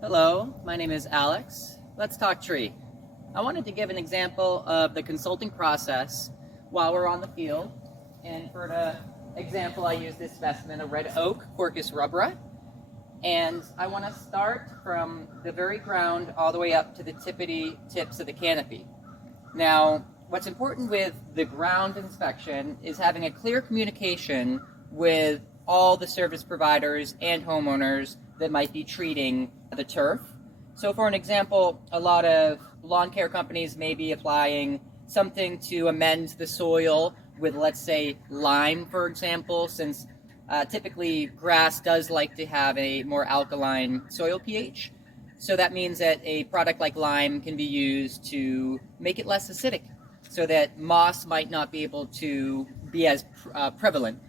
Hello, my name is Alex. Let's talk tree. I wanted to give an example of the consulting process while we're on the field. And for the example, I use this specimen, a red oak, Quercus rubra. And I want to start from the very ground all the way up to the tippity tips of the canopy. Now, what's important with the ground inspection is having a clear communication with all the service providers and homeowners that might be treating the turf. So for an example, a lot of lawn care companies may be applying something to amend the soil with, let's say, lime, for example, since typically grass does like to have a more alkaline soil pH. So that means that a product like lime can be used to make it less acidic so that moss might not be able to be as prevalent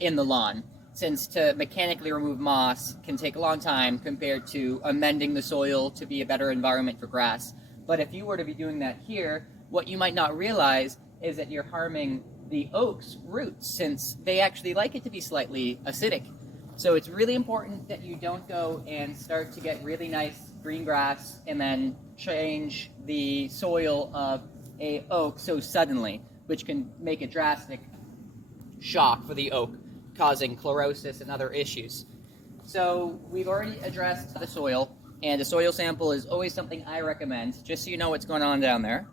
in the lawn, since to mechanically remove moss can take a long time compared to amending the soil to be a better environment for grass. But if you were to be doing that here, what you might not realize is that you're harming the oak's roots, since they actually like it to be slightly acidic. So it's really important that you don't go and start to get really nice green grass and then change the soil of a oak so suddenly, which can make a drastic shock for the oak, causing chlorosis and other issues. So we've already addressed the soil, and a soil sample is always something I recommend, just so you know what's going on down there.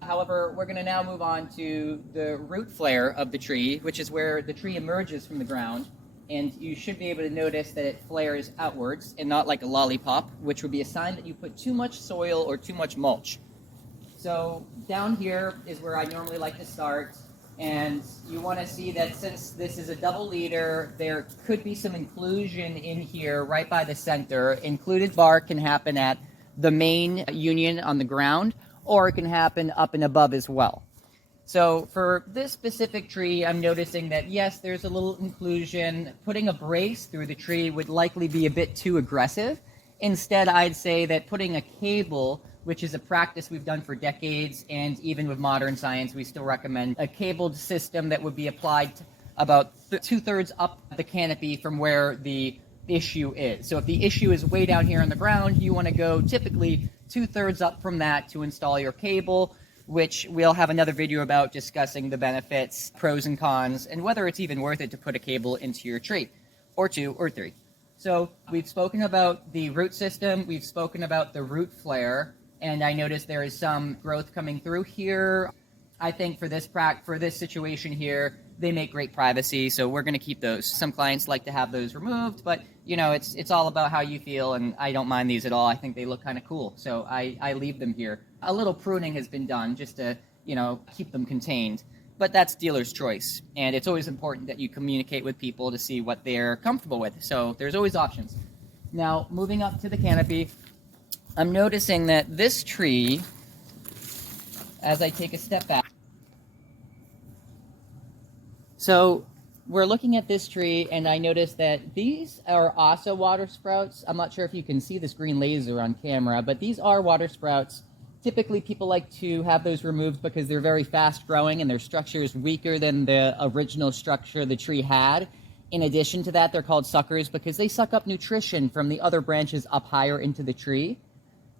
However, we're going to now move on to the root flare of the tree, which is where the tree emerges from the ground, and you should be able to notice that it flares outwards and not like a lollipop, which would be a sign that you put too much soil or too much mulch. So down here is where I normally like to start. And you want to see that since this is a double leader, there could be some inclusion in here right by the center. Included bark can happen at the main union on the ground, or it can happen up and above as well. So for this specific tree, I'm noticing that yes, there's a little inclusion. Putting a brace through the tree would likely be a bit too aggressive. Instead, I'd say that putting a cable, which is a practice we've done for decades, and even with modern science, we still recommend a cabled system that would be applied about 2/3 up the canopy from where the issue is. So if the issue is way down here on the ground, you want to go typically 2/3 up from that to install your cable, which we'll have another video about discussing the benefits, pros and cons, and whether it's even worth it to put a cable into your tree, or 2 or 3. So we've spoken about the root system, we've spoken about the root flare, and I noticed there is some growth coming through here. I think for this situation here, they make great privacy, so we're going to keep those. Some clients like to have those removed, but you know, it's all about how you feel, and I don't mind these at all. I think they look kind of cool, so I leave them here. A little pruning has been done just to, you know, keep them contained, but that's dealer's choice, and it's always important that you communicate with people to see what they're comfortable with, so there's always options. Now, moving up to the canopy, I'm noticing that this tree, as I take a step back, so we're looking at this tree, and I noticed that these are also water sprouts. I'm not sure if you can see this green laser on camera, but these are water sprouts. Typically, people like to have those removed because they're very fast growing and their structure is weaker than the original structure the tree had. In addition to that, they're called suckers because they suck up nutrition from the other branches up higher into the tree.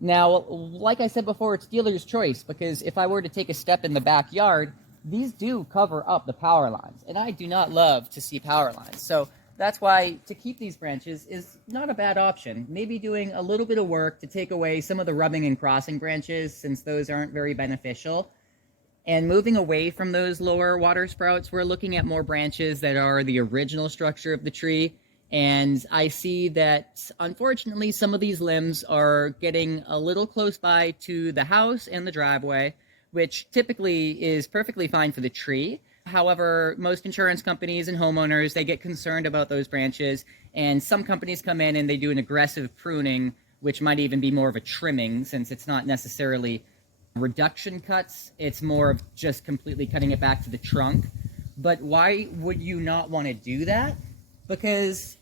Now, like I said before, it's dealer's choice, because if I were to take a step in the backyard, these do cover up the power lines, and I do not love to see power lines. So that's why to keep these branches is not a bad option. Maybe doing a little bit of work to take away some of the rubbing and crossing branches, since those aren't very beneficial. And moving away from those lower water sprouts, we're looking at more branches that are the original structure of the tree. And I see that, unfortunately, some of these limbs are getting a little close by to the house and the driveway, which typically is perfectly fine for the tree. However, most insurance companies and homeowners, they get concerned about those branches, and some companies come in and they do an aggressive pruning, which might even be more of a trimming, since it's not necessarily reduction cuts, it's more of just completely cutting it back to the trunk. But why would you not want to do that? Because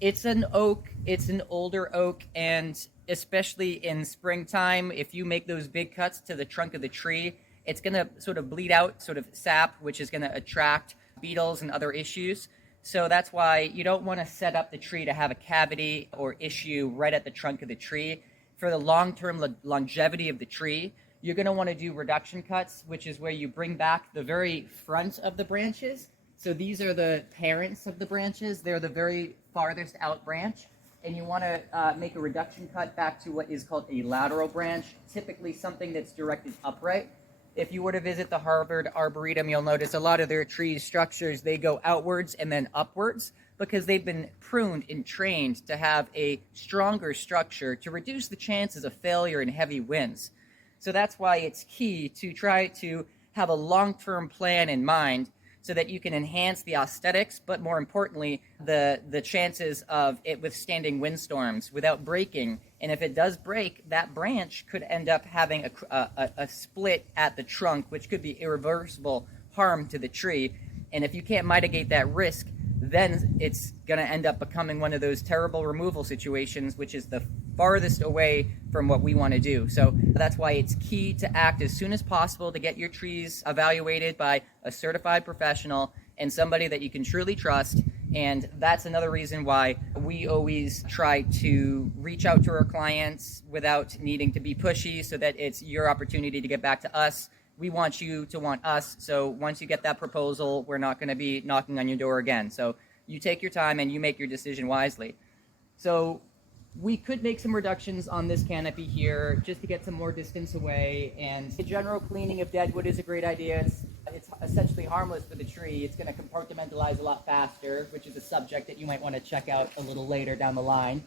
it's an oak, it's an older oak, and especially in springtime, if you make those big cuts to the trunk of the tree, it's going to sort of bleed out sort of sap, which is going to attract beetles and other issues. So that's why you don't want to set up the tree to have a cavity or issue right at the trunk of the tree. For the long-term longevity of the tree, you're going to want to do reduction cuts, which is where you bring back the very front of the branches. So these are the parents of the branches. They're the very farthest out branch. And you want to make a reduction cut back to what is called a lateral branch, typically something that's directed upright. If you were to visit the Harvard Arboretum, you'll notice a lot of their tree structures, they go outwards and then upwards because they've been pruned and trained to have a stronger structure to reduce the chances of failure in heavy winds. So that's why it's key to try to have a long-term plan in mind so that you can enhance the aesthetics, but more importantly, the chances of it withstanding windstorms without breaking. And if it does break, that branch could end up having a split at the trunk, which could be irreversible harm to the tree. And if you can't mitigate that risk, then it's going to end up becoming one of those terrible removal situations, which is the farthest away from what we want to do. So that's why it's key to act as soon as possible to get your trees evaluated by a certified professional and somebody that you can truly trust. And that's another reason why we always try to reach out to our clients without needing to be pushy, so that it's your opportunity to get back to us. We want you to want us. So once you get that proposal, we're not going to be knocking on your door again. So you take your time and you make your decision wisely. So we could make some reductions on this canopy here just to get some more distance away. And the general cleaning of dead wood is a great idea. It's essentially harmless for the tree. It's going to compartmentalize a lot faster, which is a subject that you might want to check out a little later down the line.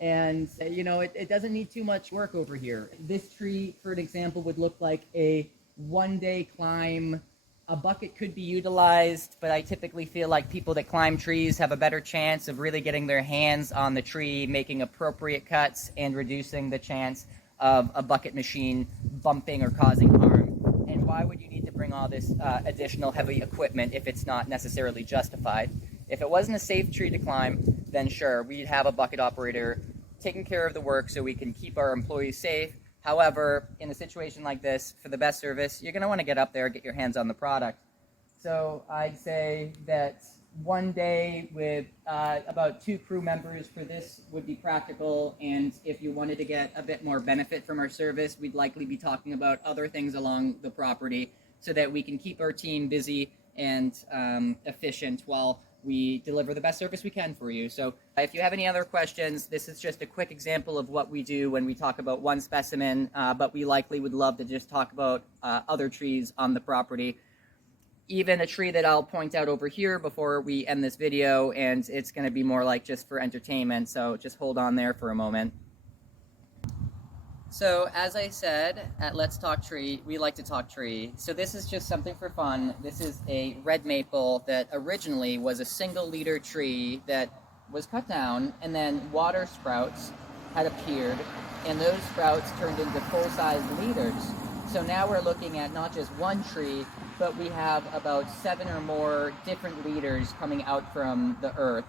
And, it doesn't need too much work over here. This tree, for an example, would look like a one-day climb. A bucket could be utilized, but I typically feel like people that climb trees have a better chance of really getting their hands on the tree, making appropriate cuts, and reducing the chance of a bucket machine bumping or causing harm. And why would you need to bring all this additional heavy equipment if it's not necessarily justified? If it wasn't a safe tree to climb, then sure, we'd have a bucket operator taking care of the work so we can keep our employees safe. However, in a situation like this, for the best service, you're going to want to get up there and get your hands on the product. So I'd say that one day with about 2 crew members for this would be practical. And if you wanted to get a bit more benefit from our service, we'd likely be talking about other things along the property so that we can keep our team busy and efficient while we deliver the best service we can for you. So if you have any other questions, this is just a quick example of what we do when we talk about one specimen, but we likely would love to just talk about other trees on the property. Even a tree that I'll point out over here before we end this video, and it's going to be more like just for entertainment, so just hold on there for a moment. So as I said, at Let's Talk Tree, we like to talk tree. So this is just something for fun. This is a red maple that originally was a single leader tree that was cut down, and then water sprouts had appeared, and those sprouts turned into full-size leaders. So now we're looking at not just one tree, but we have about 7 or more different leaders coming out from the earth.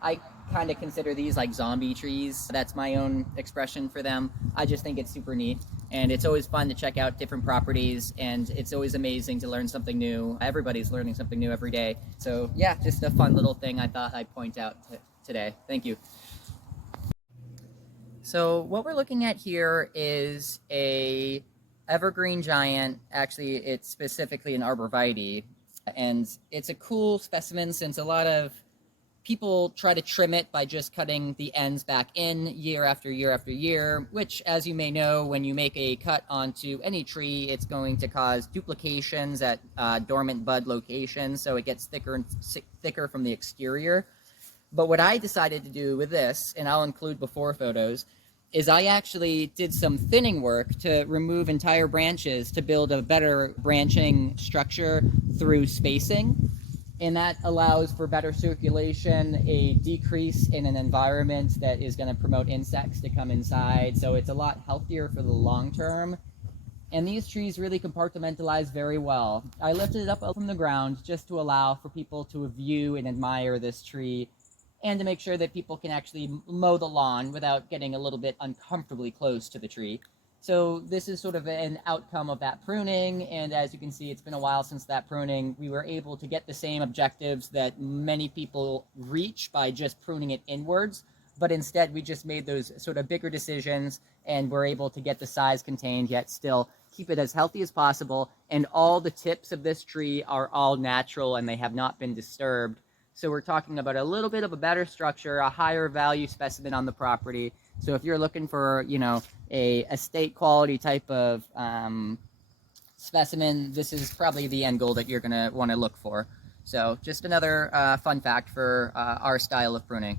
I kind of consider these like zombie trees. That's my own expression for them. I just think it's super neat, and it's always fun to check out different properties, and it's always amazing to learn something new. Everybody's learning something new every day. So yeah, just a fun little thing I thought I'd point out today. Thank you. So what we're looking at here is a evergreen giant. Actually, it's specifically an arborvitae, and it's a cool specimen since a lot of people try to trim it by just cutting the ends back in year after year after year, which, as you may know, when you make a cut onto any tree, it's going to cause duplications at dormant bud locations, so it gets thicker and thicker from the exterior. But what I decided to do with this, and I'll include before photos, is I actually did some thinning work to remove entire branches to build a better branching structure through spacing. And that allows for better circulation, a decrease in an environment that is going to promote insects to come inside. So it's a lot healthier for the long term. And these trees really compartmentalize very well. I lifted it up from the ground just to allow for people to view and admire this tree, and to make sure that people can actually mow the lawn without getting a little bit uncomfortably close to the tree. So this is sort of an outcome of that pruning, and as you can see, it's been a while since that pruning. We were able to get the same objectives that many people reach by just pruning it inwards, but instead we just made those sort of bigger decisions, and we're able to get the size contained, yet still keep it as healthy as possible, and all the tips of this tree are all natural and they have not been disturbed. So we're talking about a little bit of a better structure, a higher value specimen on the property. So if you're looking for, a estate quality type of specimen, this is probably the end goal that you're going to want to look for. So just another fun fact for our style of pruning.